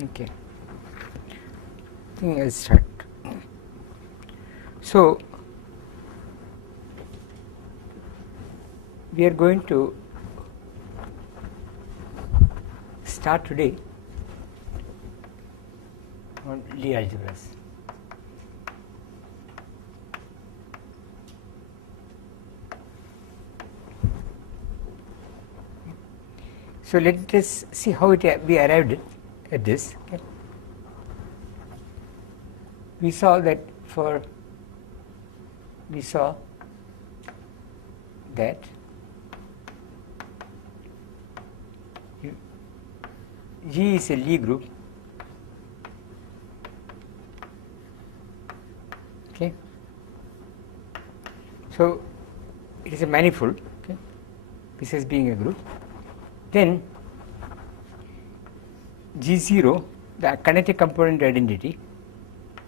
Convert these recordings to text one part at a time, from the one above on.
Okay, I think I'll start. So we are going to start today on Lie algebras. So let us see how we arrived at this. Okay. We saw that G is a Lie group. Okay. So it is a manifold. Okay. This as being a group. Then G0, the kinetic component identity,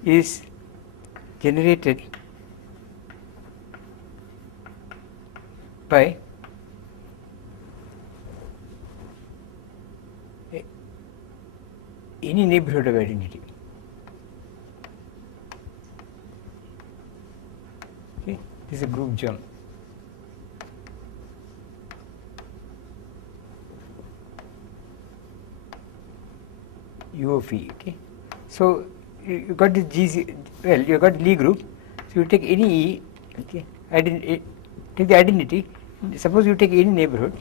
is generated by any neighborhood of identity. Okay. This is a group germ. U of E. Okay. So you got the you got Lie group. So you take any E. Okay. Take the identity. Suppose you take any neighborhood.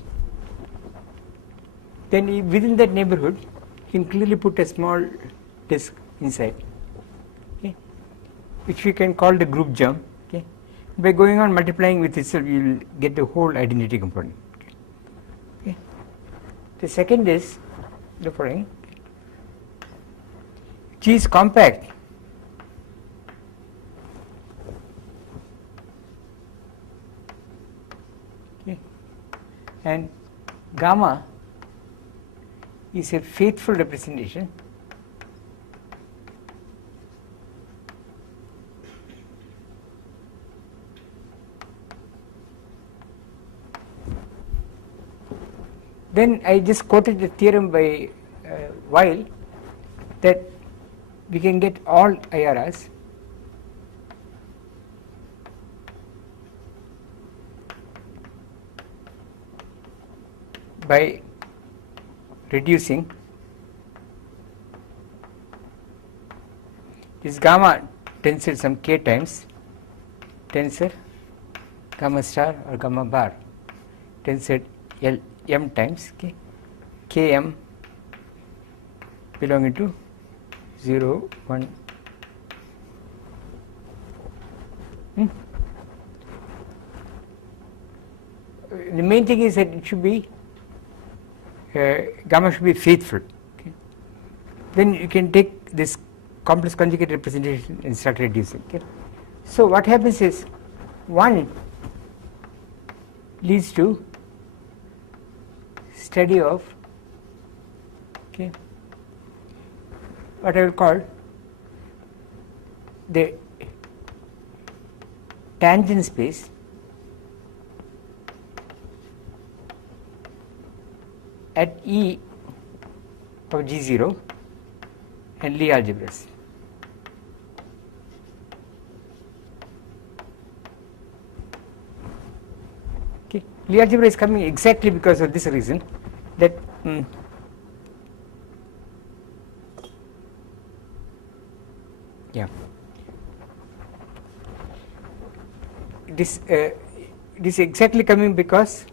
Then within that neighborhood, you can clearly put a small disk inside, okay, which we can call the group germ. Okay. By going on multiplying with itself, you will get the whole identity component. Okay. The second is the following. G is compact. Okay. And gamma is a faithful representation then I just quoted the theorem by Weil that we can get all IRRs by reducing this gamma tensor some k times tensor gamma star or gamma bar tensor L m times km belonging to 0, 1. The main thing is that it should be gamma should be faithful. Okay. Then you can take this complex conjugate representation and start reducing. Okay. So what happens is 1 leads to study of what I will call the tangent space at E of G0 and Lie algebras. Okay. Lie algebra is coming exactly because of this reason that this is exactly coming because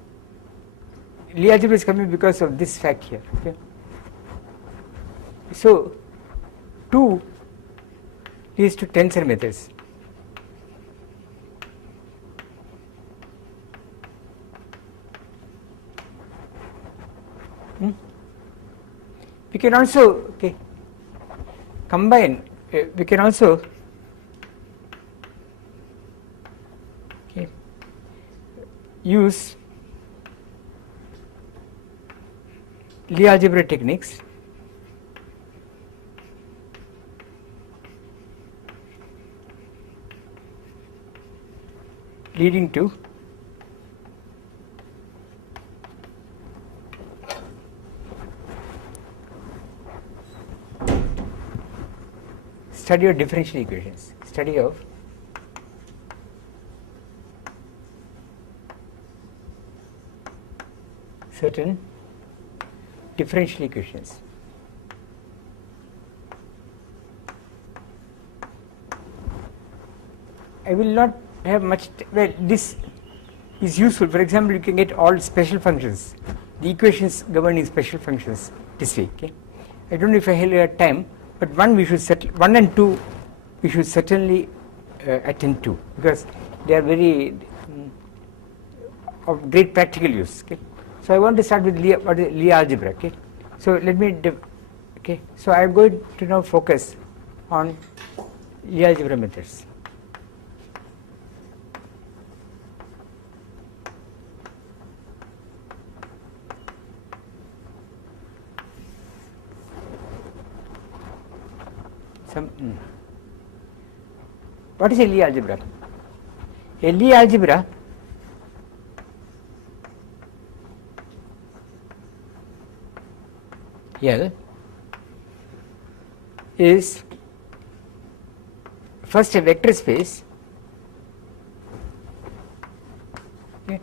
Lie algebra is coming because of this fact here. Okay. So 2 leads to tensor methods. We can also combine. We can also use Lie algebra techniques leading to study of differential equations. Study of certain differential equations. I will not have much, well, this is useful. For example, you can get all special functions, the equations governing special functions this way. Okay? I don't know if I have time, but one and two we should certainly attend to, because they are very of great practical use. Okay? So I want to start with Lie algebra. Okay? So let me okay. So I am going to now focus on Lie algebra methods. What is a Lie algebra? A Lie algebra L is first a vector space. Okay.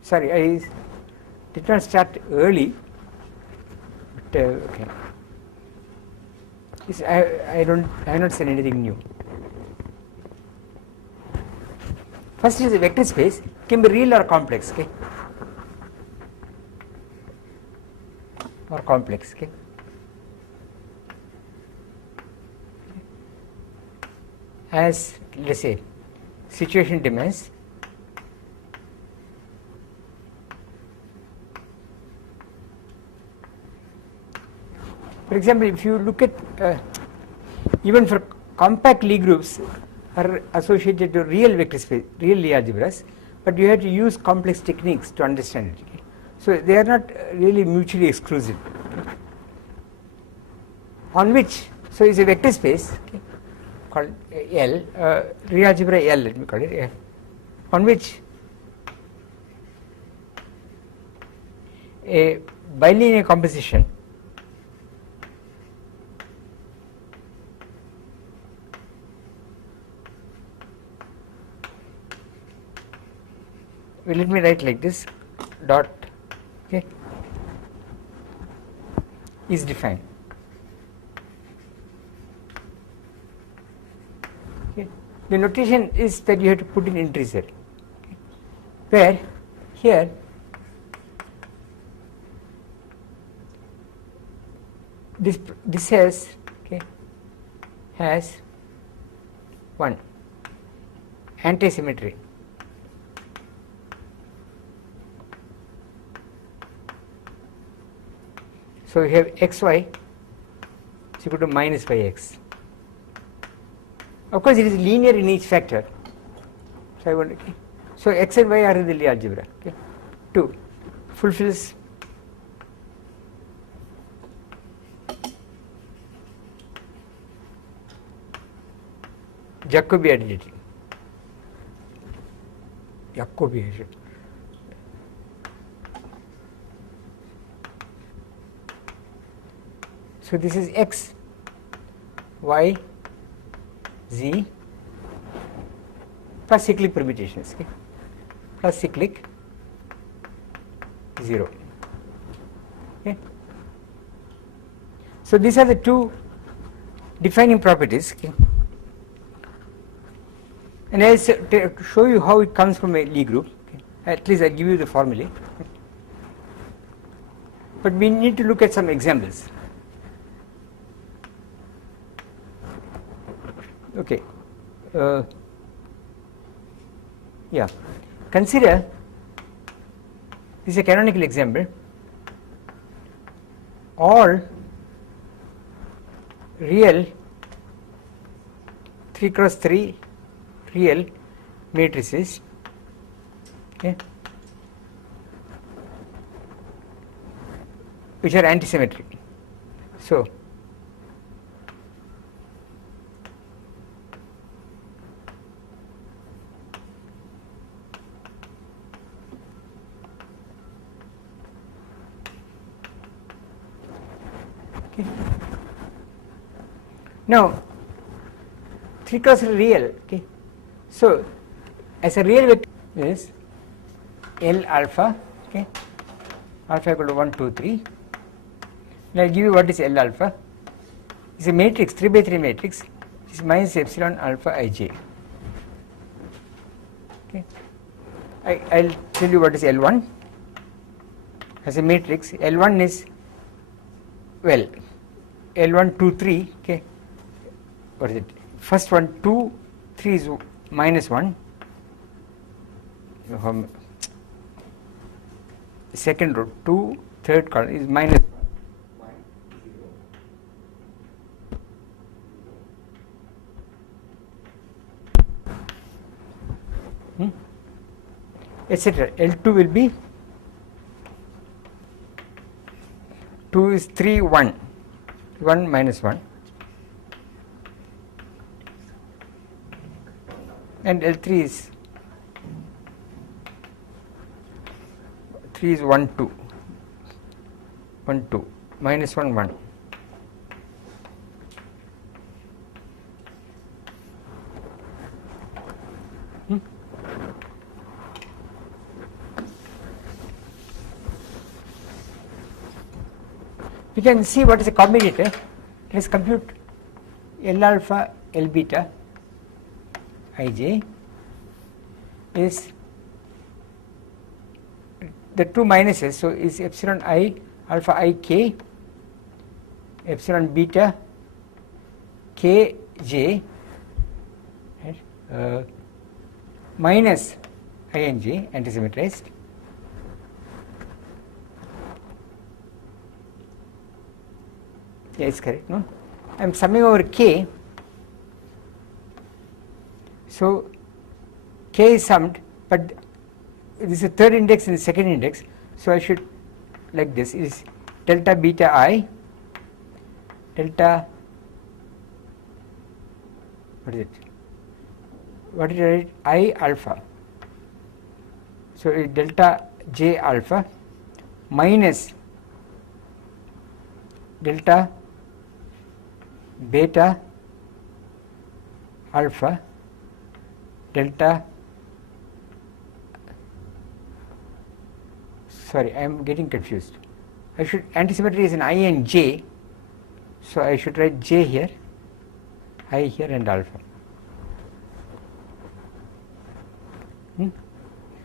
Sorry, I did not start early, but okay. I have not said anything new. First is a vector space, can be real or complex, okay? Or complex, okay? As let's say situation demands, for example, if you look at even for compact Lie groups are associated to real vector space, real Lie algebras, but you have to use complex techniques to understand it. Okay? So they are not really mutually exclusive. Okay? On which, so is a vector space, okay, called L, Lie algebra L, let me call it L, on which a bilinear composition well, let me write like this, dot, okay, is defined. Okay. The notation is that you have to put in integer, okay, where here this has, okay, has one anti-symmetry. So we have xy is equal to minus yx. Of course, it is linear in each factor. So I want, okay. So x and y are in the Lie algebra. Okay. 2 fulfills Jacobi identity. Jacobi. So this is x, y, z plus cyclic permutations, okay, plus cyclic 0. Okay. So these are the two defining properties. Okay. And I will show you how it comes from a Lie group. Okay. At least I will give you the formulae. Okay. But we need to look at some examples. Okay. Yeah. Consider this is a canonical example. All real 3 cross 3 real matrices, okay, which are antisymmetric. So Okay. Now 3 cross is real. Okay. So as a real vector is L alpha, okay, alpha equal to 1, 2, 3. Now I will give you what is L alpha. It's a matrix, 3 by 3 matrix. It's minus epsilon alpha ij. Okay. I'll tell you what is L1. As a matrix, L1 is, well, L1, 2, 3, okay. What is it? First one, 2, 3 is minus 1. Second row, 2, third column is minus 1. Etc. L2 will be 2 is 3, 1, 1 minus 1, and L3 is 3 is 1, 2, 1, 2, minus 1, 1. We can see what is a commutator. Let us compute L alpha, L beta, ij is the two minuses, so is epsilon I alpha I k, epsilon beta k j, right, minus I and j antisymmetrized, yeah, it's correct, no? I am summing over k, so k is summed, but this is the third index and the second index, so I should like this is delta beta I, delta, what is it? What did I write? I alpha. So it delta j alpha minus delta beta alpha delta, sorry, I am getting confused. I should, antisymmetry is an I and j, so I should write j here, I here and alpha.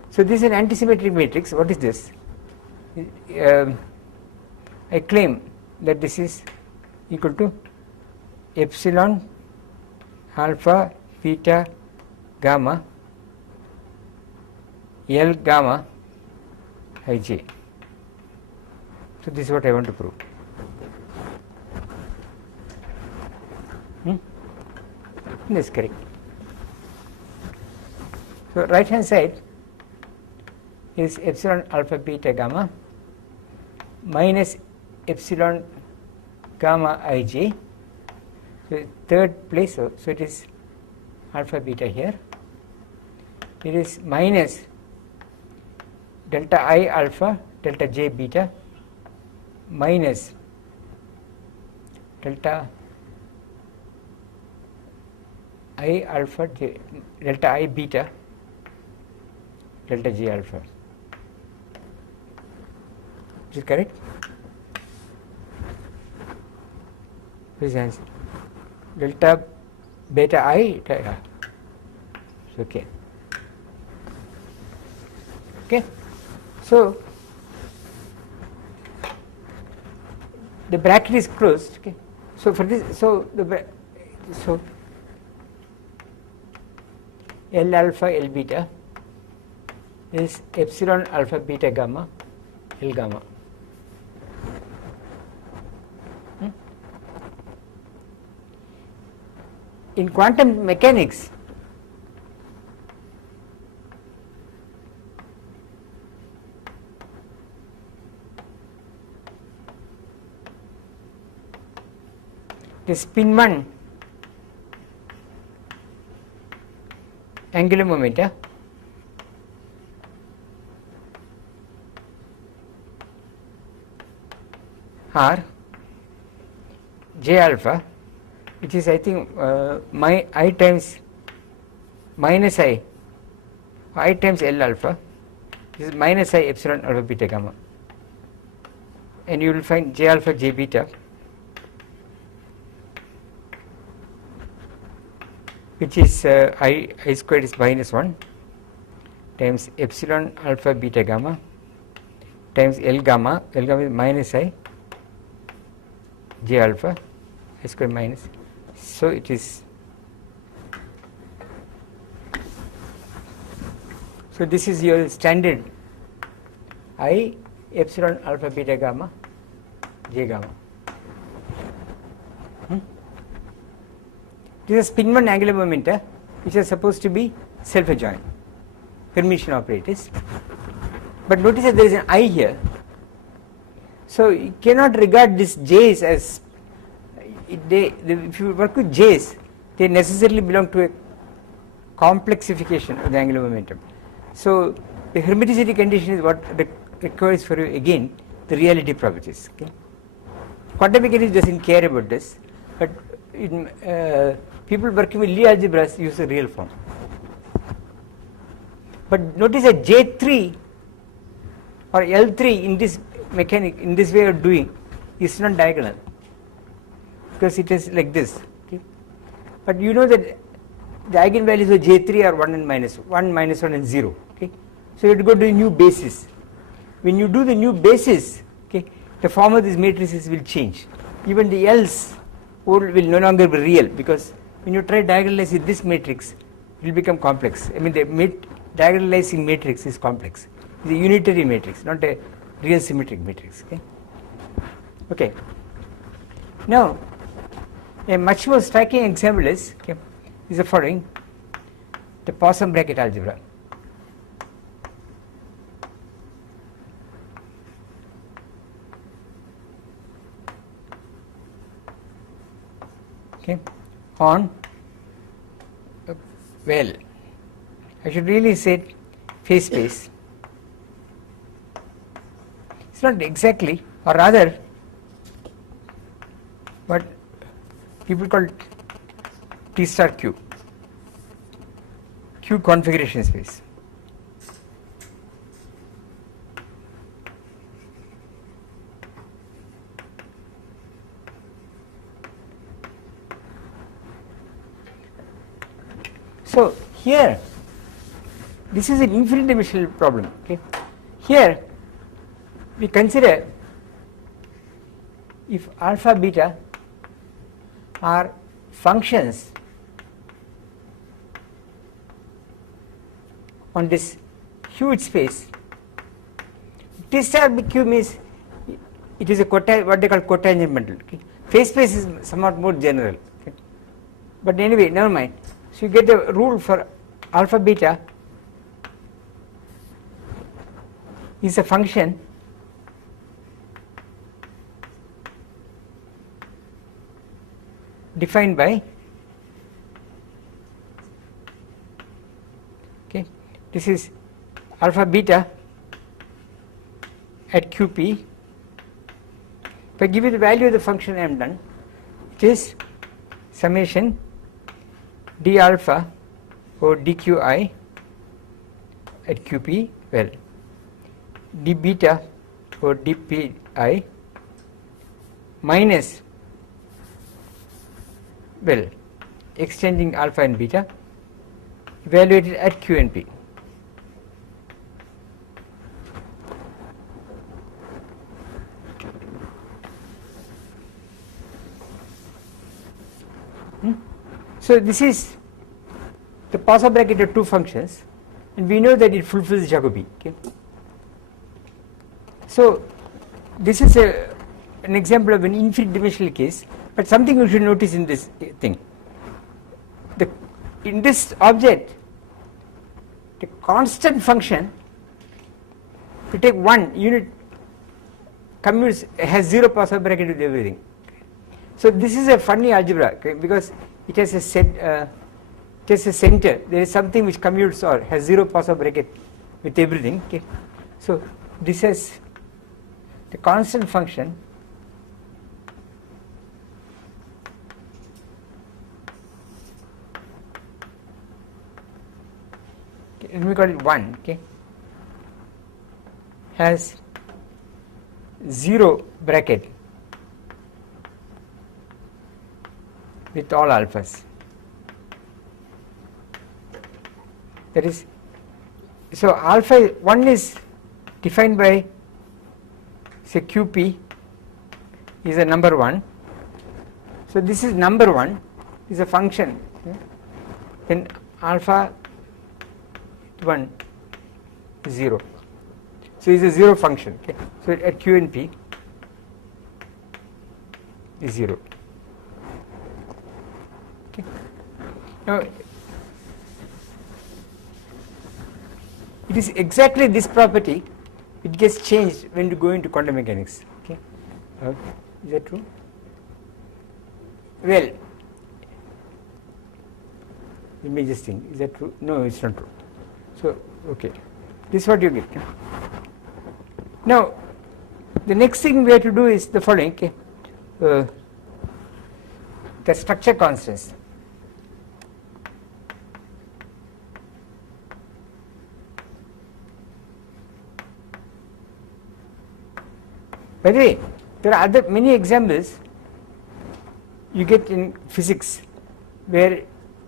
So this is an antisymmetric matrix. What is this? I claim that this is equal to epsilon alpha beta gamma L gamma ij. So this is what I want to prove. This is correct. So right hand side is epsilon alpha beta gamma minus epsilon gamma ij. So third place, so it is alpha beta here. It is minus delta I alpha delta j beta minus delta I alpha j, delta I beta delta j alpha. Is it correct? This is the answer. Delta beta I, it's okay. Okay, so the bracket is closed. Okay, so for this, so L alpha L beta is epsilon alpha beta gamma L gamma. In quantum mechanics, the spin 1 angular momentum are j alpha, which is I think I times minus I times L alpha. This is minus I epsilon alpha beta gamma, and you will find j alpha j beta, which is I squared is minus 1 times epsilon alpha beta gamma times L gamma is minus I j alpha I square minus, so it is, so this is your standard I epsilon alpha beta gamma j gamma. This is spin 1 angular momenta which are supposed to be self adjoint Hermitian operators, but notice that there is an I here, so you cannot regard this j's as if you work with j's, they necessarily belong to a complexification of the angular momentum. So the hermiticity condition is what requires for you again the reality properties. Okay? Quantum mechanics doesn't care about this, but people working with Lie algebras use the real form. But notice that J3 or L3 in this mechanic, in this way of doing, is not diagonal, because it is like this. Okay? But you know that the eigenvalues of J3 are 1 and minus 1, minus 1 and 0. Okay? So you have to go to a new basis. When you do the new basis, okay, the form of these matrices will change. Even the L's will no longer be real, because when you try diagonalizing this matrix, it will become complex. I mean, the diagonalizing matrix is complex. It's a unitary matrix, not a real symmetric matrix. Okay. Okay. Now, a much more striking example is the following: the Poisson bracket algebra. Okay, on well, I should really say phase space. It's not exactly, or rather, what people call T star Q, Q configuration space. So here, this is an infinite dimensional problem. Okay, here we consider if alpha beta are functions on this huge space. T star Q means it is a what they call cotangent bundle. Okay. Phase space is somewhat more general. Okay. But anyway, never mind. So you get a rule for alpha beta is a function defined by, okay, this is alpha beta at QP. If I give you the value of the function I am done, it is summation d alpha or dqi at QP, well, d beta or dpi minus, well, exchanging alpha and beta evaluated at Q and P. So this is the Poisson bracket of two functions, and we know that it fulfills Jacobi. Okay. So this is an example of an infinite dimensional case, but something you should notice in this thing. In this object, the constant function, if you take one unit, commutes, has zero Poisson bracket with everything. So this is a funny algebra, okay, because it has a set, it has a center. There is something which commutes or has zero Poisson bracket with everything. Okay. So this has the constant function let me call it 1, okay, has 0 bracket with all alphas. That is, so alpha 1 is defined by, say, QP is a number 1. So this is number 1 is a function, okay? Then alpha 1 is 0. So it's a 0 function, okay? So at Q and P is 0. Okay. Now it is exactly this property, it gets changed when you go into quantum mechanics. Okay, is that true? Well, let me just think. Is that true? No, it's not true. So, okay, this is what you get. Okay? Now, the next thing we have to do is the following. Okay, the structure constants. By the way, there are many examples you get in physics where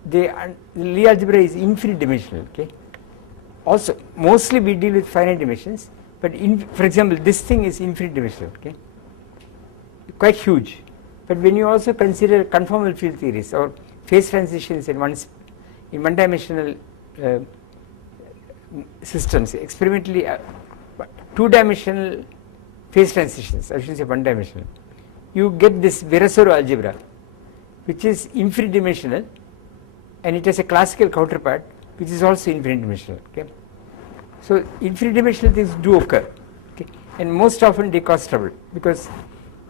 the Lie algebra is infinite dimensional. Okay. Also, mostly we deal with finite dimensions, but for example, this thing is infinite dimensional. Okay, quite huge. But when you also consider conformal field theories or phase transitions in one-dimensional systems, experimentally two-dimensional phase transitions, I should say one-dimensional, you get this Virasoro algebra, which is infinite dimensional, and it has a classical counterpart which is also infinite dimensional. Okay, so infinite dimensional things do occur, okay, and most often they cause trouble because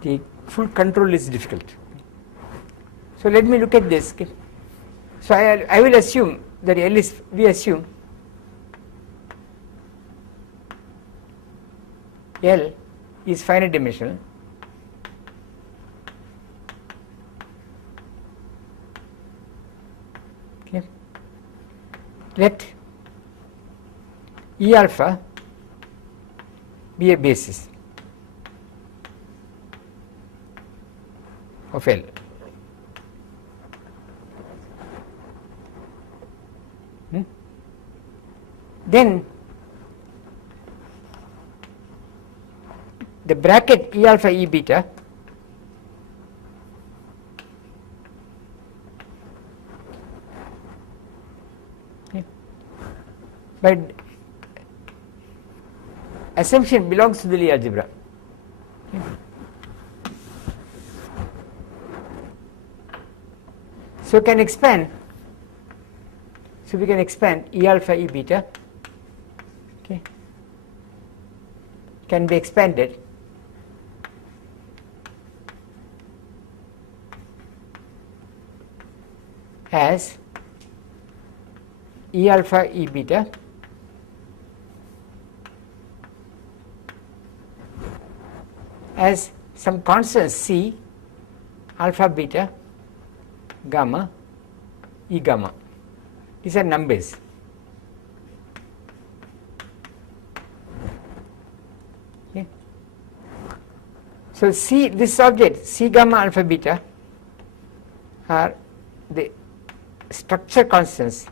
the full control is difficult. So let me look at this. Okay, so I will assume that at least we assume L is finite dimensional. Okay. Let E alpha be a basis of L. Then the bracket E alpha E beta by assumption belongs to the Lie algebra. Okay. So can expand. So we can expand E alpha E beta. Okay, can be expanded as E alpha E beta as some constant C alpha beta gamma E gamma. These are numbers. Okay. So C, this object C gamma alpha beta are the structure constants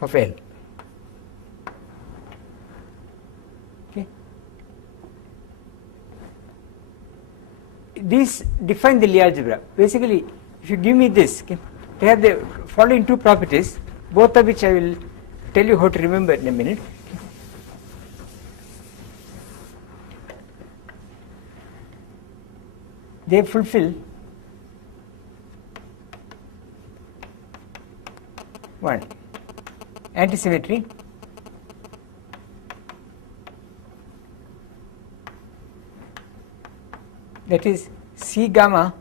of L. Okay. These define the Lie algebra. Basically, if you give me this, okay, they have the following two properties, both of which I will tell you how to remember in a minute. They fulfill one, antisymmetry, that is C gamma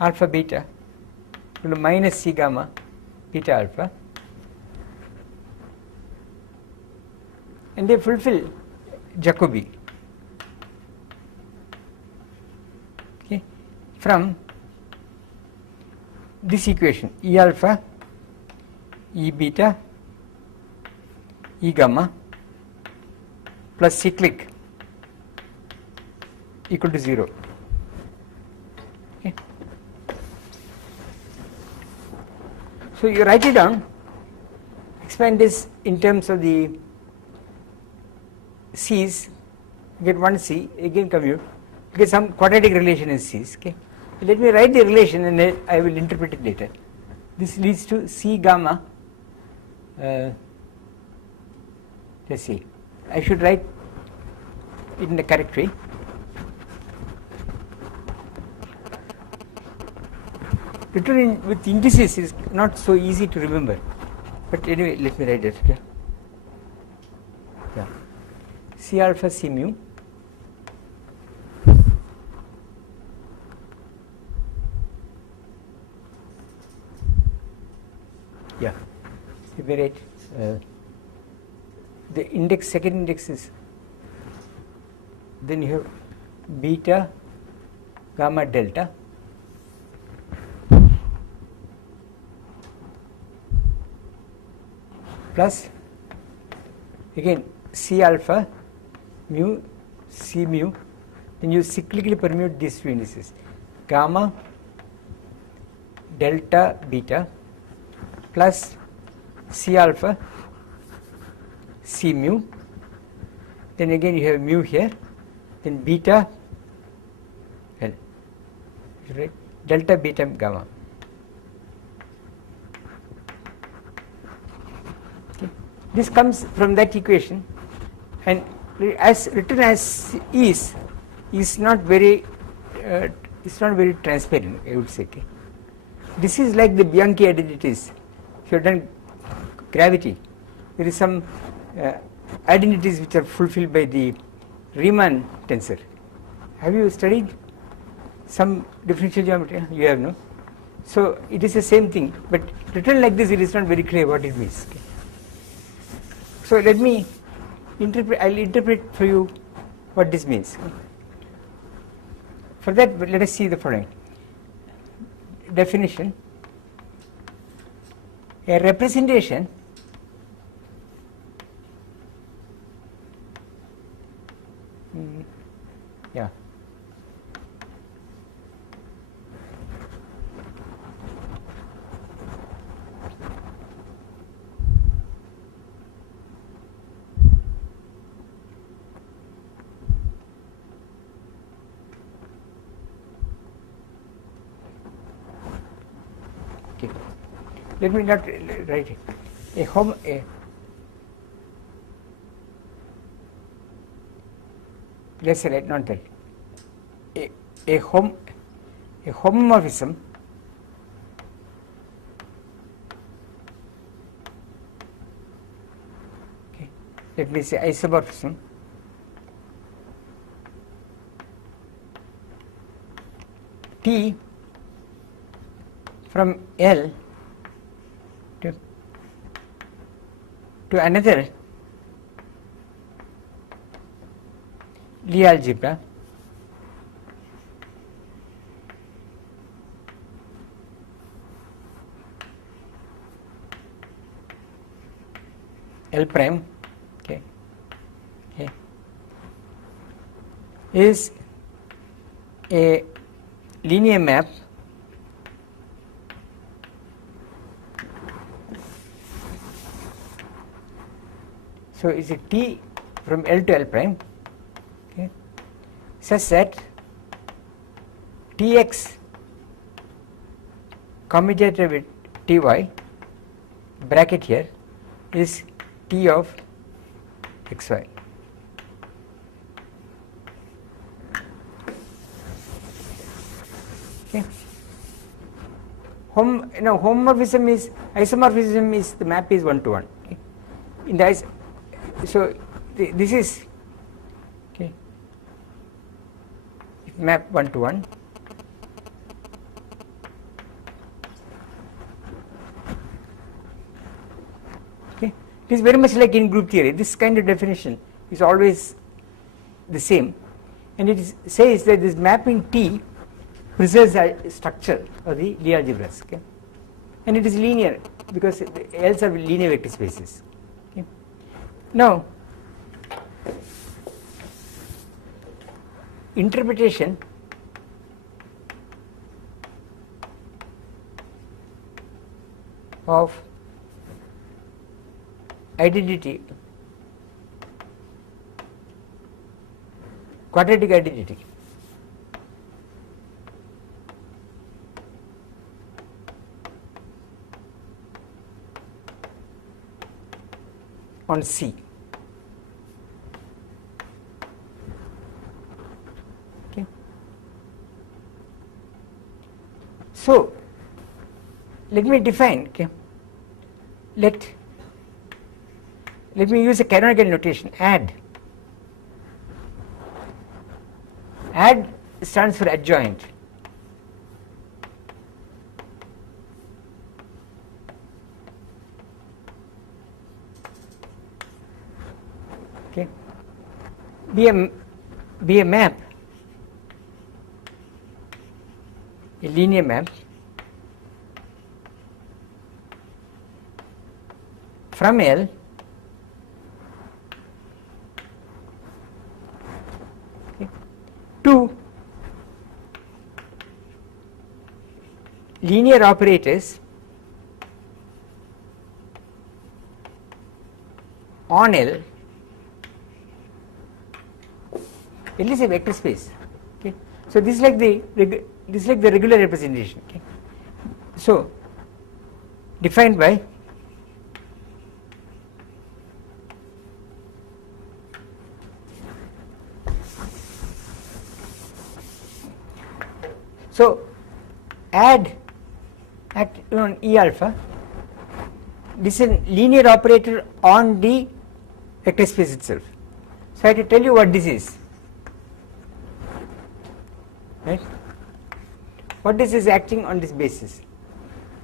alpha beta equal to minus C gamma beta alpha, and they fulfill Jacobi. okay, from this equation E alpha, E beta, E gamma plus cyclic equal to 0. Okay. So you write it down, expand this in terms of the C's, get one C, again commute, get some quadratic relation in C's. Okay. Let me write the relation and then I will interpret it later. This leads to C gamma, let's see, I should write it in the correct way. Written with indices is not so easy to remember, but anyway, let me write it. Okay. Yeah. C alpha C mu yeah, let me write the index, second index is, then you have beta gamma delta plus again C alpha mu C mu, then you cyclically permute these two indices, gamma delta beta plus C alpha C mu, then again you have mu here, then beta L, right, delta beta gamma. Okay. This comes from that equation, and as written as is not very transparent, I would say. Okay. This is like the Bianchi identities. If you have done gravity, there is some identities which are fulfilled by the Riemann tensor. Have you studied some differential geometry? You have, no? So it is the same thing, but written like this, it is not very clear what it means. Okay. So let me interpret. I will interpret for you what this means. For that, let us see the following definition. A representation yeah. Okay. Let me not write it. Let's write not that. A homomorphism okay. Let me say isomorphism T from L to another Lie algebra L prime, okay, is a linear map so is a T from L to L prime, okay, such that Tx commutated with Ty bracket here is T of xy. Okay. Homomorphism is isomorphism is the map is 1-to-1. Okay. In the so this is okay map 1-to-1. Okay, it is very much like in group theory. This kind of definition is always the same, and it says that this mapping T preserves the structure of the Lie algebras, okay? And it is linear because the L's are linear vector spaces. Okay? Now, interpretation of identity, quadratic identity on C. Okay. So, let me define, okay. Let me use a canonical notation, add. Add stands for adjoint. Okay. Be a map, a linear map from L to linear operators on L. L is a vector space. Okay. So this is like the regular representation. Okay. So defined by add on E alpha. This is a linear operator on the vector space itself. So I have to tell you what this is. Right? What this is acting on this basis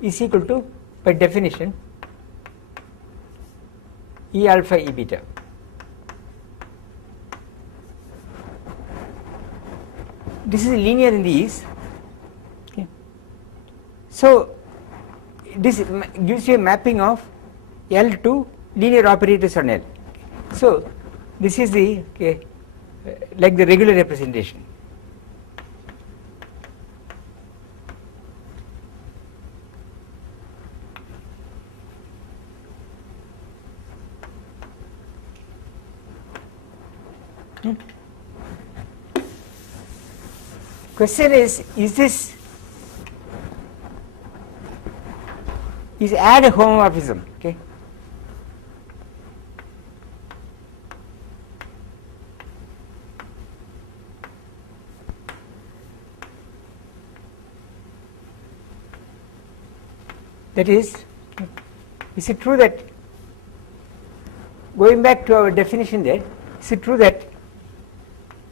is equal to, by definition, E alpha E beta. This is linear in the E's. Okay. So this gives you a mapping of L to linear operators on L. So this is the like the regular representation. Question is add a homomorphism, okay? That is it true that, going back to our definition there, is it true that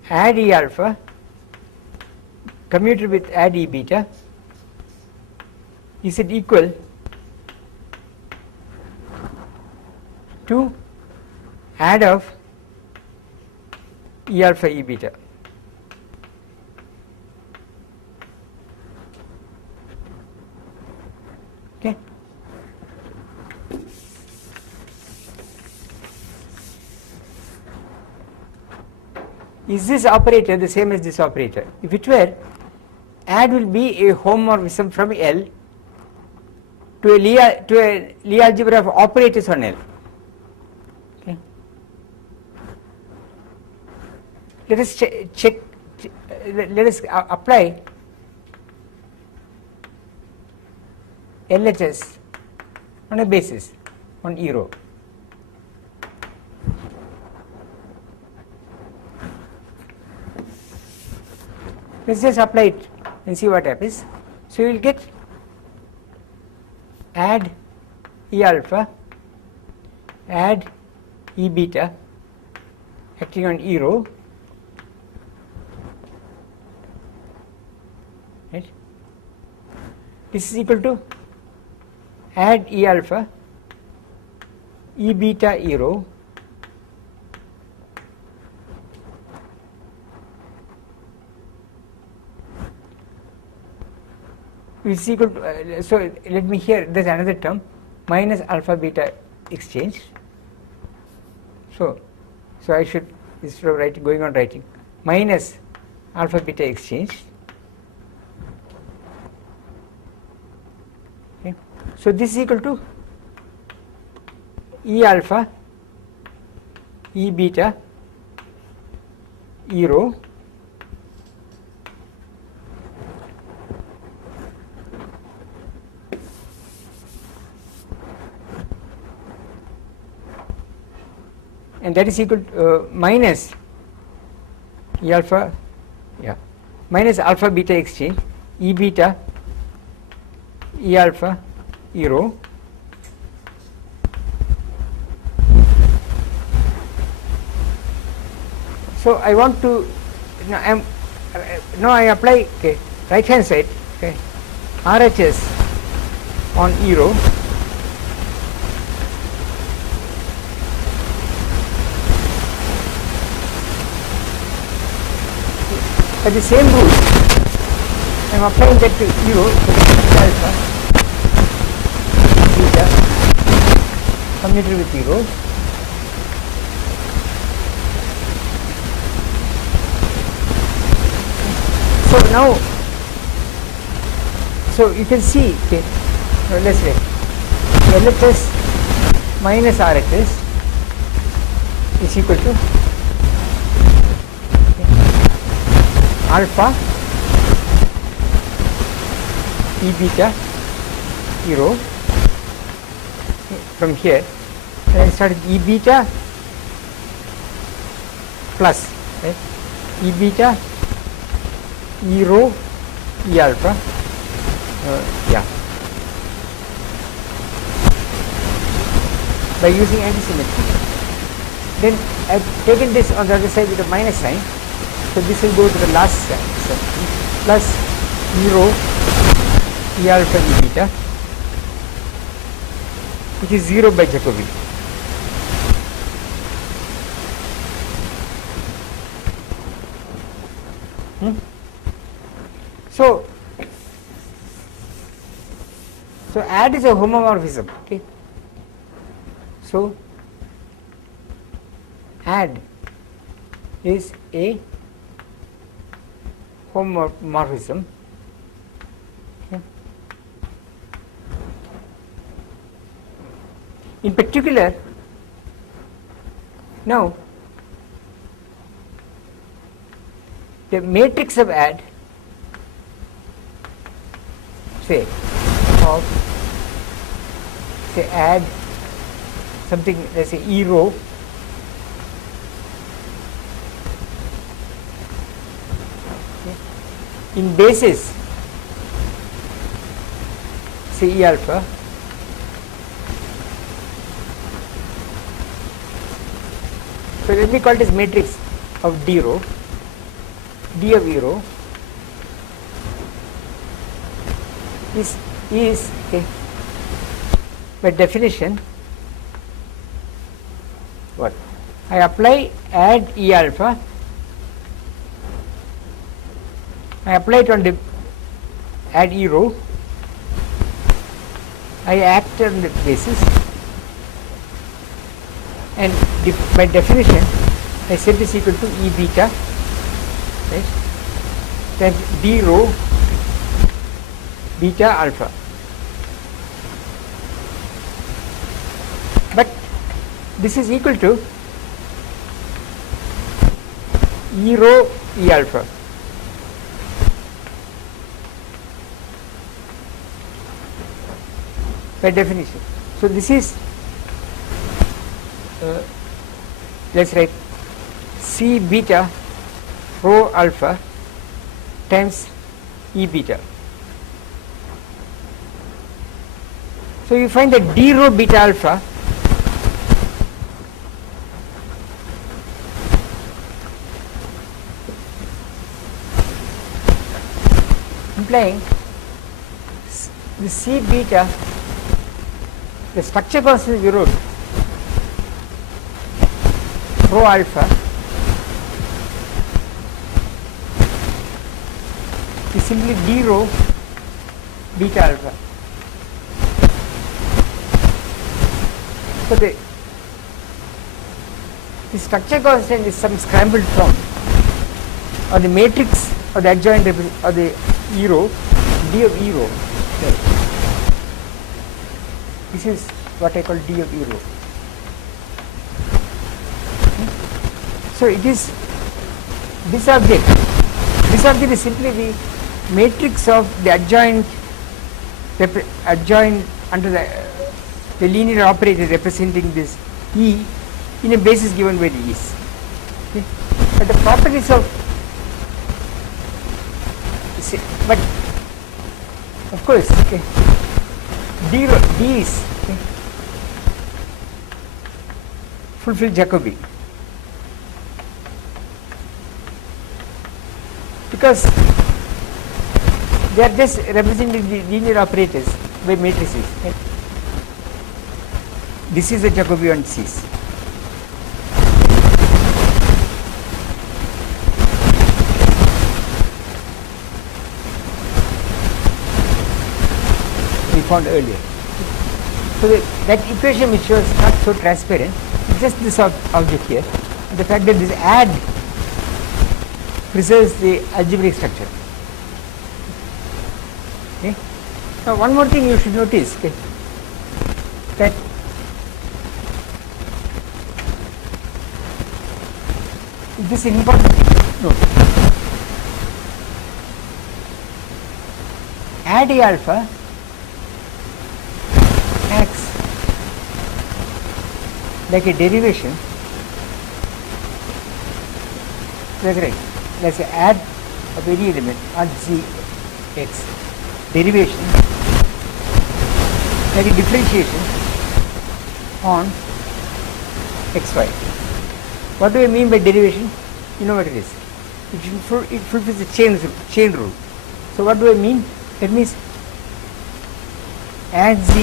add E alpha commuted with add E beta, is it equal to add of E alpha E beta? Okay. Is this operator the same as this operator? If it were, add will be a homomorphism from L to a Lie algebra of operators on L. Okay. Let us check. Let us apply LHS on a basis on E row. Let's just apply it and see what happens. So you will get add E alpha, add E beta acting on E row, right? This is equal to add E alpha, E beta E row, is equal to, so let me here, there is another term, minus alpha beta exchange. So I should, instead of writing minus alpha beta exchange. Okay. So this is equal to E alpha, E beta, E rho, and that is equal to minus E alpha, minus alpha beta exchange, E beta, E alpha, E rho, so I want to now I apply right hand side RHS on E rho, at the same rule I am applying that to E rho, alpha beta commutated with E rho. So now, so you can see, now let's say LHS minus RHS is equal to alpha E beta E rho. From here, and I start with E beta plus E beta E rho E alpha, by using antisymmetry. Then I have taken this on the other side with a minus sign, so this will go to the last side, so plus E rho E alpha E beta, which is 0 by Jacobi. So add is a homomorphism. Okay. So add is a homomorphism. Okay. In particular, now the matrix of add, say add something, let's say E rho, in basis, say E alpha, so let me call it as matrix of D rho, D of E rho is by definition what? I apply add E alpha, I apply it on the add E rho, I act on the basis, and by definition I set this equal to E beta, right, then D rho beta alpha. But this is equal to E rho E alpha. By definition. So this is, let's write C beta rho alpha times E beta. So you find that D rho beta alpha implying the C beta, the structure constant you wrote rho alpha is simply D rho beta alpha. So the structure constant is some scrambled form, or the matrix or the adjoint or the E row, D of E row. Okay. This is what I call D of E row. So it is this object. This object is simply the matrix of the adjoint under the linear operator representing this E in a basis given by the E's. Okay. But the properties of but of course, okay, D is okay, fulfill Jacobi because they are just representing the linear operators by matrices. Okay. This is a Jacobi on C's. We found earlier. So that equation which was not so transparent, it's just this object here. The fact that this add preserves the algebraic structure. Okay. Now one more thing you should notice, okay, that this is important note. Add A alpha acts like a derivation. That's right. Let's say add of any element on G x derivation like a differentiation on xy. What do I mean by derivation? You know what it is. It fulfills the chain rule. So what do I mean? That means add z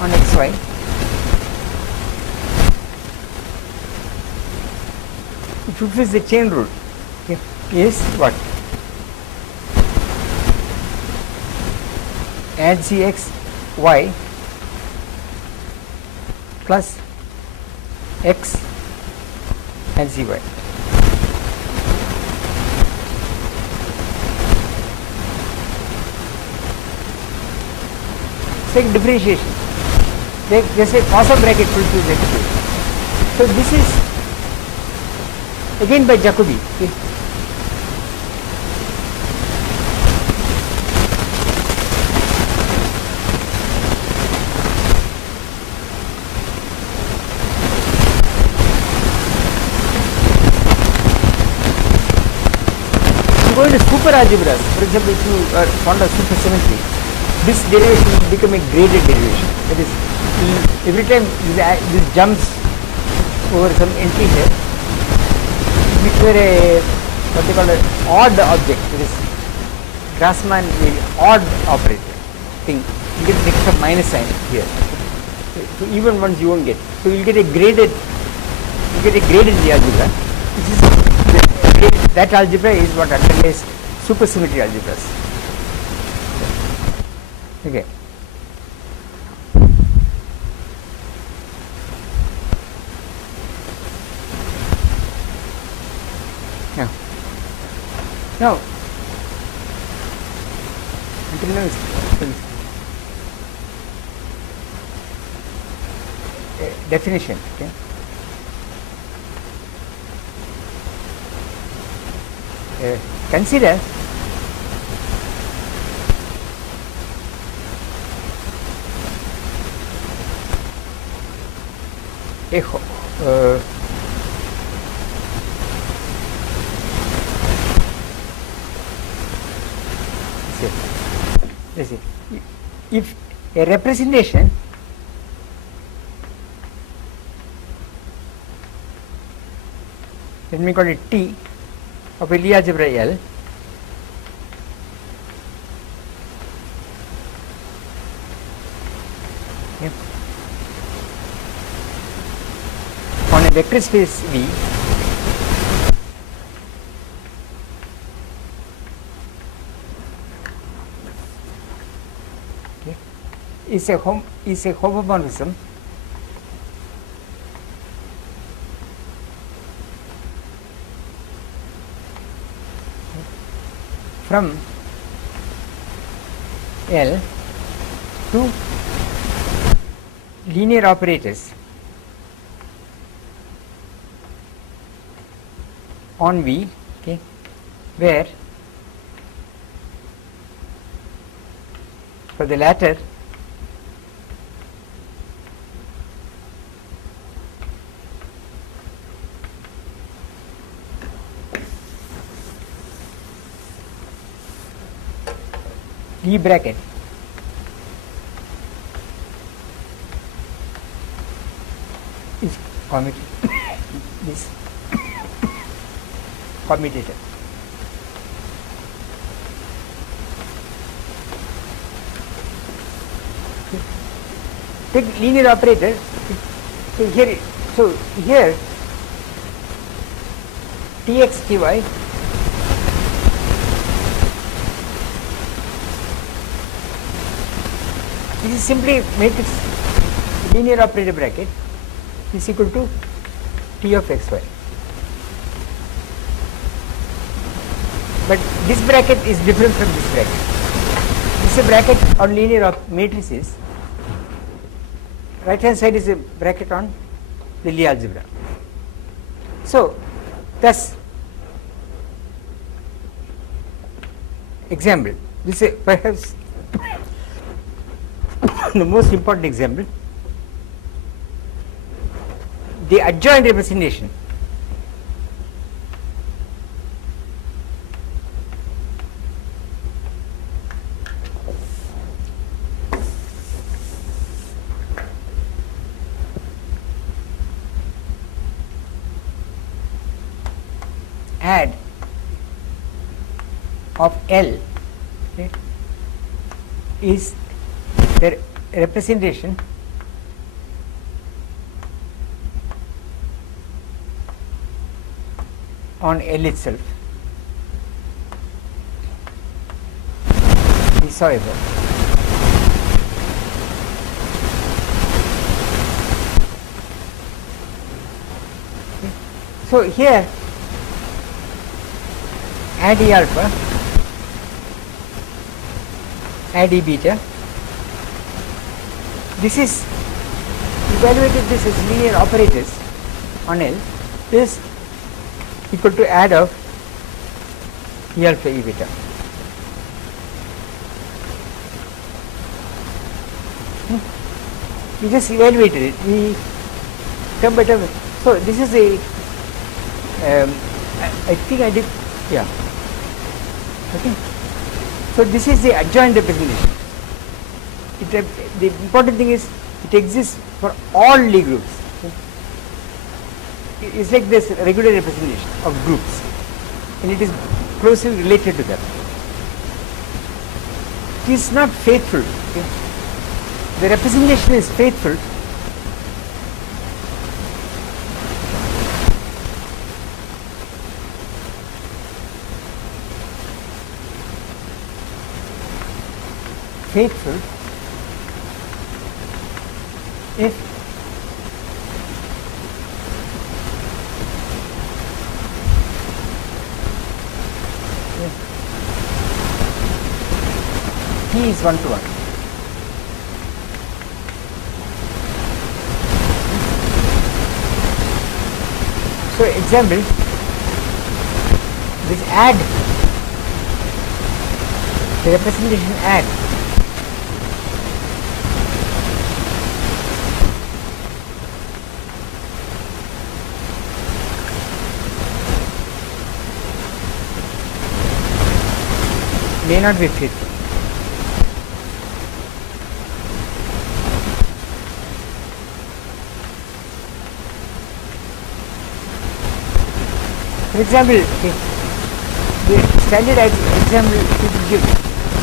on xy it fulfills the chain rule. Okay. Is what? Add cx y plus x and zy. Take differentiation. They say cos of bracket fulfills x. So this is again by Jacobi. Okay. Going to super algebras, for example, if you are fond of supersymmetry, this derivation will become a graded derivation. That is, every time this jumps over some integer, which were a what they call an odd object, that is Grassmann odd operator thing, you get an extra minus sign here. So even ones you won't get. So you will get a graded in the algebra, which is that algebra is what underlies supersymmetry algebras. Okay. Now, until now definition. Okay. Consider a let's see, if a representation let me call it T of a Lie algebra L on a vector space V is a homomorphism from L to linear operators on V, okay, where for the latter D bracket is this commutator. Take linear operator. So here Tx Ty this is simply matrix linear operator bracket is equal to T of xy. But this bracket is different from this bracket. This is a bracket on linear matrices. Right hand side is a bracket on the Lie algebra. So, thus, example, this is perhaps the most important example. The adjoint representation add of L, right, is the representation on L itself we saw above. Okay. So here add E alpha, add E beta. This is evaluated this as linear operators on L is equal to add of E alpha E beta. We just evaluated it. We term by term. So this is a I think I did, yeah. Okay. So this is the adjoint representation. The important thing is it exists for all Lie groups. It's like this regular representation of groups, and it is closely related to that. It is not faithful. Okay? The representation is faithful if T is 1 to 1. So example, this add, the representation add may not be faithful. For example, okay, the standard example to give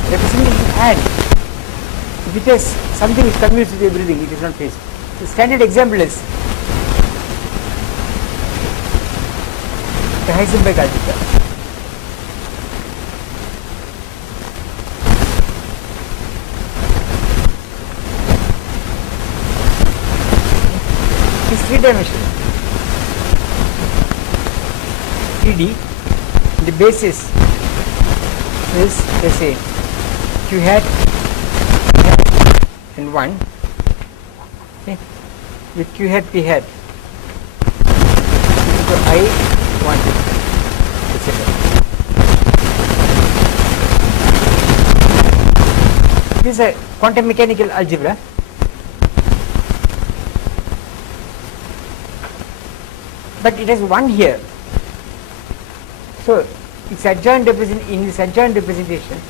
representation add, if it is something which commutes with everything, it is not faithful. The standard example is the Heisenberg algebra. three dimensional, 3D. The basis is, let's say, q hat and 1, okay, with q hat p hat equal to I 1, etc. This is a quantum mechanical algebra. But it has 1 here. So it's adjoint in this adjoint representation,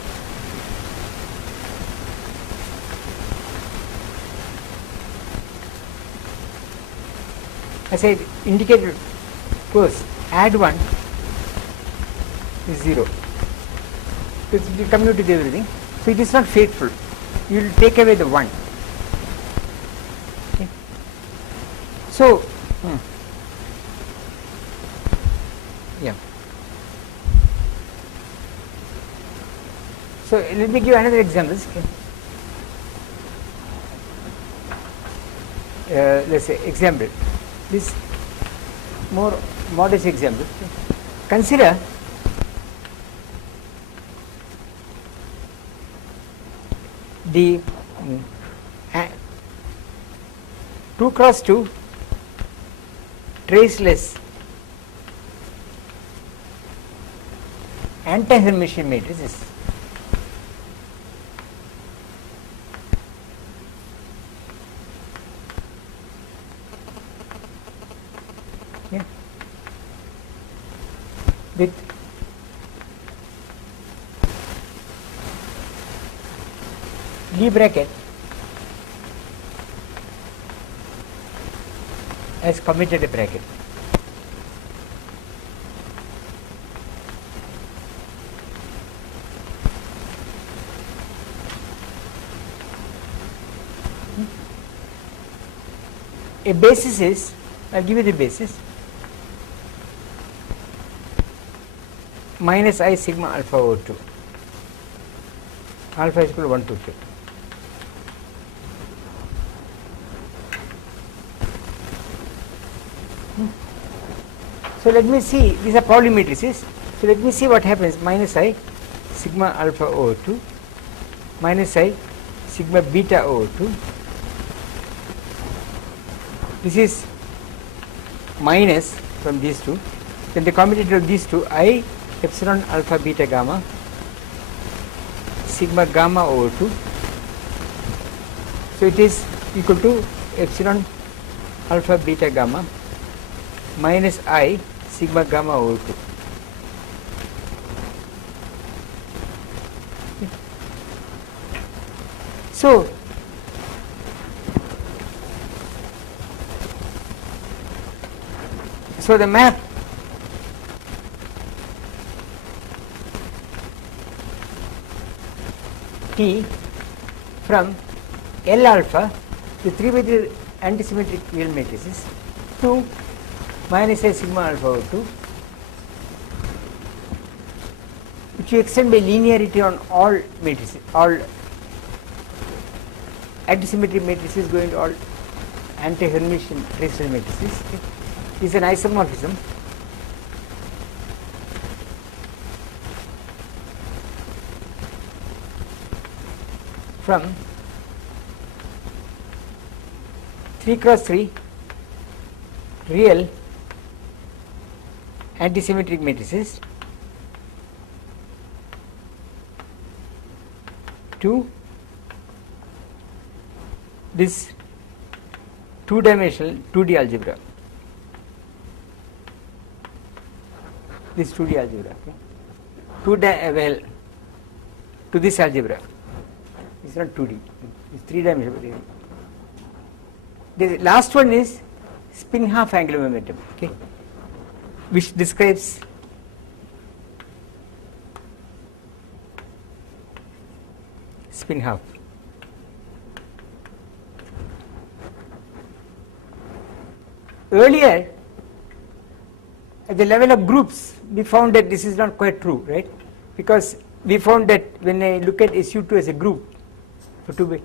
as I indicated, of course, add 1 is 0. So it will commute with everything. So it is not faithful. You will take away the 1. Okay. So yeah. So let me give another example. Okay. Let's say example. This more modest example. Consider the 2 cross 2 traceless anti-Hermitian matrices. Yeah. With Lie bracket as commutative bracket. A basis is, I will give you the basis, minus I sigma alpha over 2. Alpha is equal to 1 to 2. So let me see, these are Pauli matrices. So let me see what happens. Minus I sigma alpha over 2, minus I sigma beta over 2. This is minus from these two. Then the commutator of these two, I epsilon alpha beta gamma sigma gamma over 2. So it is equal to epsilon alpha beta gamma minus I sigma gamma over 2. So the map T from L alpha, the 3 by 3 antisymmetric real matrices, to minus I sigma alpha over 2, which you extend by linearity on all matrices, all antisymmetric matrices going to all anti-Hermitian traceless matrices. Okay. Is an isomorphism from 3 cross 3 real antisymmetric matrices to this 2-dimensional 2D algebra. This 2D algebra, okay. Well, to this algebra. It's not 2D, it's 3-dimensional. The last one is spin half angular momentum, okay, which describes spin half. Earlier, at the level of groups, we found that this is not quite true, right? Because we found that when I look at SU2 as a group, for 2 by,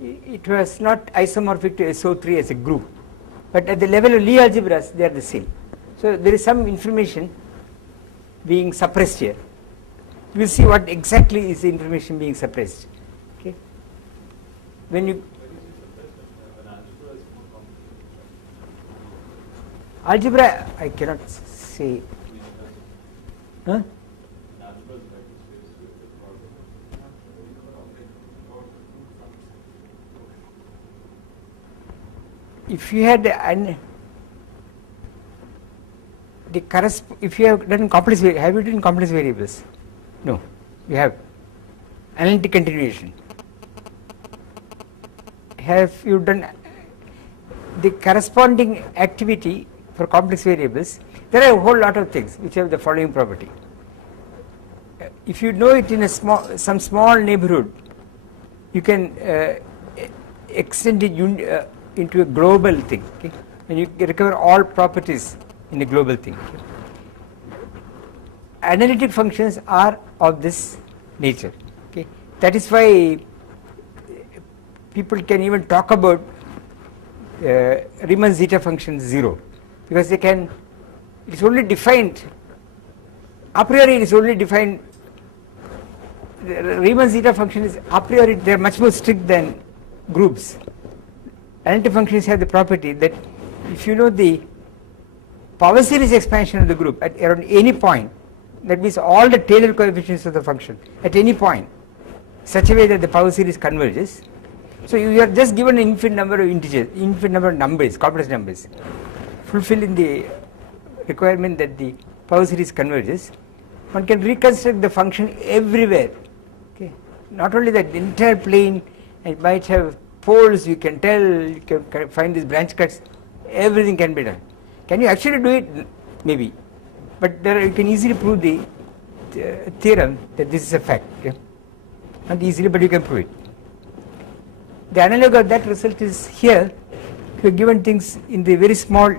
it was not isomorphic to SO3 as a group. but at the level of Lie algebras they are the same. So there is some information being suppressed here. We will see what exactly is the information being suppressed. Okay. When you algebra, I cannot say. Huh? If you had if you have done complex, have you done complex variables? No, you have analytic continuation. Have you done the corresponding activity for complex variables? There are a whole lot of things which have the following property. If you know it in some small neighborhood, you can extend it into a global thing, okay? And you recover all properties in a global thing. Okay? Analytic functions are of this nature. Okay? That is why people can even talk about Riemann zeta function 0, because they can. It is only defined a priori. It is only defined. The Riemann zeta function is a priori. They are much more strict than groups. Analytic functions have the property that if you know the power series expansion of the group at around any point, that means all the Taylor coefficients of the function at any point, such a way that the power series converges. So you are just given an infinite number of integers, infinite number of numbers, complex numbers, fulfilling the requirement that the power series converges. One can reconstruct the function everywhere. Okay, not only that, the entire plane, it might have poles, you can tell, you can find these branch cuts, everything can be done. Can you actually do it? Maybe. But there you can easily prove the theorem that this is a fact. Okay? Not easily, but you can prove it. The analog of that result is here. If you are given things in the very small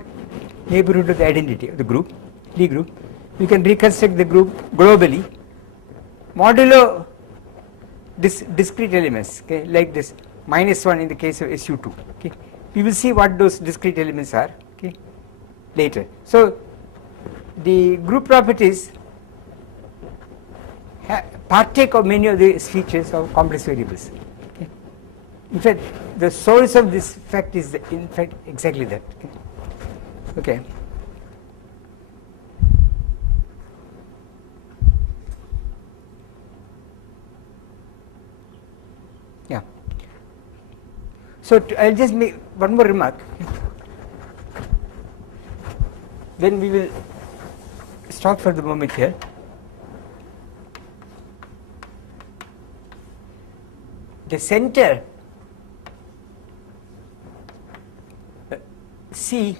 neighborhood of the identity of the group, Lie group, you can reconstruct the group globally, modulo discrete elements, okay, like this -1 in the case of SU2. Okay, we will see what those discrete elements are, okay, later. So the group properties partake of many of these features of complex variables. Okay. In fact, the source of this fact is in fact exactly that. Okay. Okay. Yeah. So I'll just make one more remark. Then we will stop for the moment here. The center C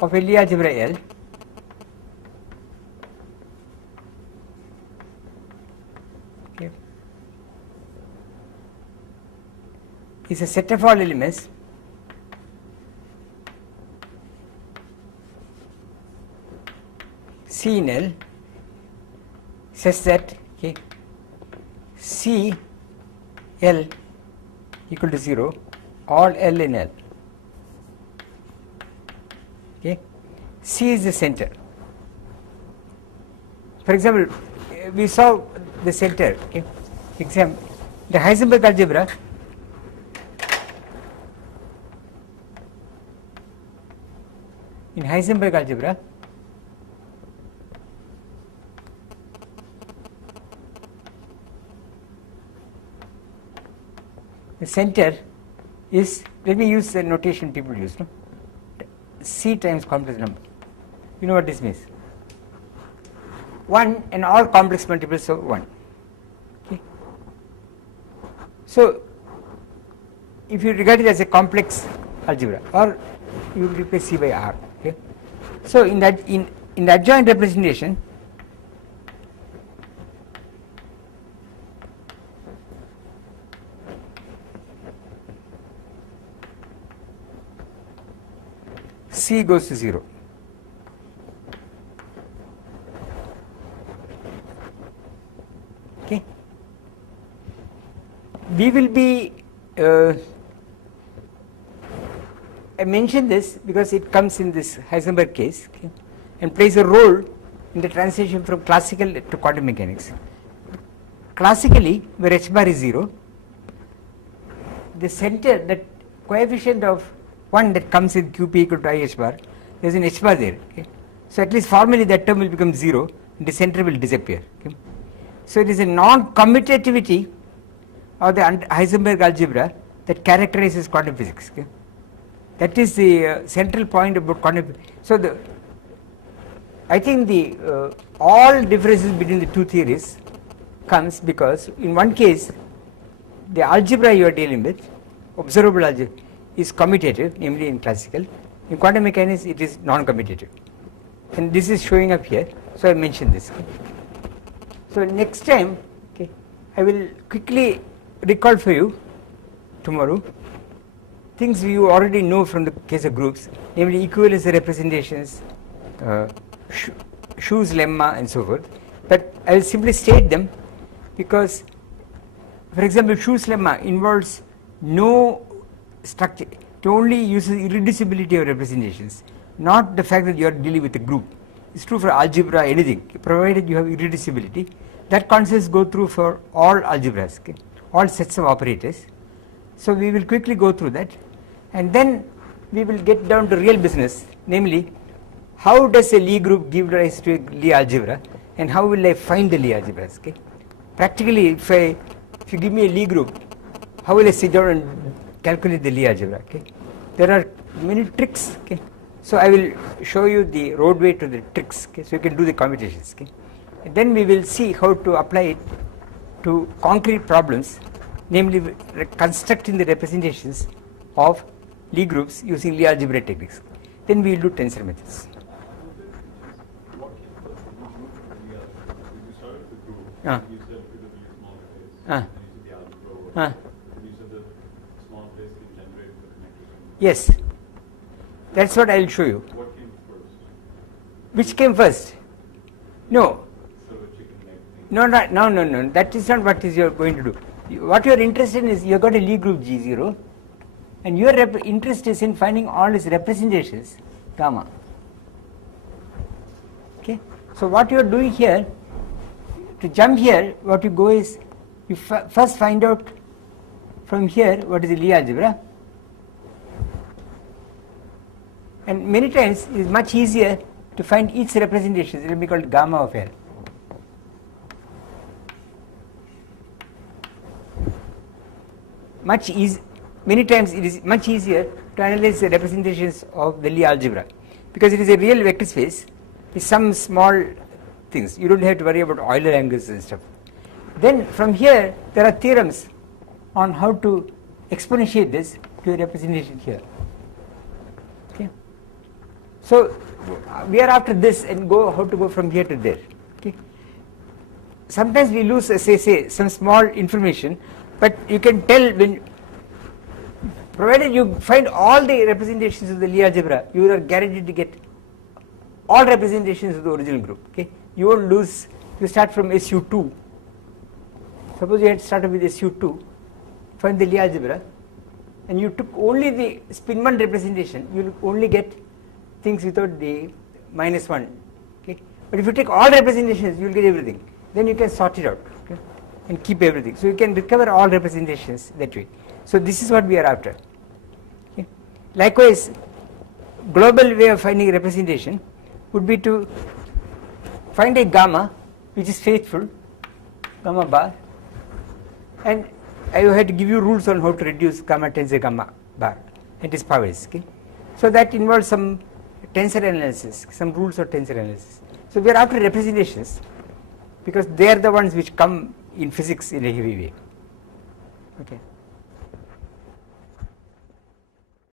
of a Lie algebra L okay, is a set of all elements C in L such that okay, C L equal to 0, all L in L. Okay. C is the center. For example, we saw the center. Okay. Example, the Heisenberg algebra in Heisenberg algebra the center is, let me use the notation people use, no? C times complex number. You know what this means? 1 and all complex multiples of 1. Okay. So if you regard it as a complex algebra, or you will replace C by R. Okay. So in that in the adjoint representation, C goes to 0. Okay. We will be I mention this because it comes in this Heisenberg case, okay, and plays a role in the transition from classical to quantum mechanics. Classically, where h bar is 0, the center, that coefficient of 1 that comes in QP equal to I h bar, there is an h bar there. Okay. So at least formally that term will become 0, and the center will disappear. Okay. So it is a non-commutativity of the Heisenberg algebra that characterizes quantum physics. Okay. That is the central point about quantum. So I think the all differences between the two theories comes because in one case the algebra you are dealing with, observable algebra, is commutative, namely in classical. In quantum mechanics it is non-commutative, and this is showing up here, so I mentioned this. Okay. So next time, okay, I will quickly recall for you tomorrow things you already know from the case of groups, namely equivalence representations, Schu's lemma and so forth, but I will simply state them because, for example, Schu's lemma involves no structure, it only uses irreducibility of representations, not the fact that you are dealing with a group. It's true for algebra, anything, provided you have irreducibility. That concepts go through for all algebras, okay, all sets of operators. So we will quickly go through that, and then we will get down to real business, namely how does a Lie group give rise to a Lie algebra, and how will I find the Lie algebras. Okay. Practically, if you give me a Lie group, how will I sit down and calculate the Lie algebra? Okay. There are many tricks. Okay. So I will show you the roadway to the tricks, okay, so you can do the commutations. Okay. And then we will see how to apply it to concrete problems, namely constructing the representations of Lie groups using Lie algebra techniques. Then we will do tensor methods. You said relatively small place, and you said the algebra, and you said the small place can generate the connectors. Yes, that's what I will show you. What came first? Which came first? No. So a chicken and egg thing. No, that is not what is you are going to do. What you are interested in is you have got a Lie group G0, and your interest is in finding all its representations gamma. Okay. So what you are doing here, to jump here, what you go is you first find out from here what is the Lie algebra, and many times it is much easier to find each representation. It will be called gamma of L. Many times it is much easier to analyze the representations of the Lie algebra because it is a real vector space with some small things. You don't have to worry about Euler angles and stuff. Then from here there are theorems on how to exponentiate this to a representation here. Okay. So we are after this and go how to go from here to there. Okay. Sometimes we lose say some small information, but you can tell when, provided you find all the representations of the Lie algebra, you are guaranteed to get all representations of the original group. Okay. You won't lose. You start from SU2. Suppose you had started with SU2, find the Lie algebra, and you took only the spin 1 representation, you will only get things without the -1. Okay. But if you take all representations, you will get everything. Then you can sort it out, okay, and keep everything. So you can recover all representations that way. So this is what we are after. Okay. Likewise, global way of finding representation would be to find a gamma which is faithful, gamma bar, and I had to give you rules on how to reduce gamma tensor gamma bar at its powers. Okay. So that involves some tensor analysis, some rules of tensor analysis. So we are after representations because they are the ones which come in physics in a heavy way. Okay.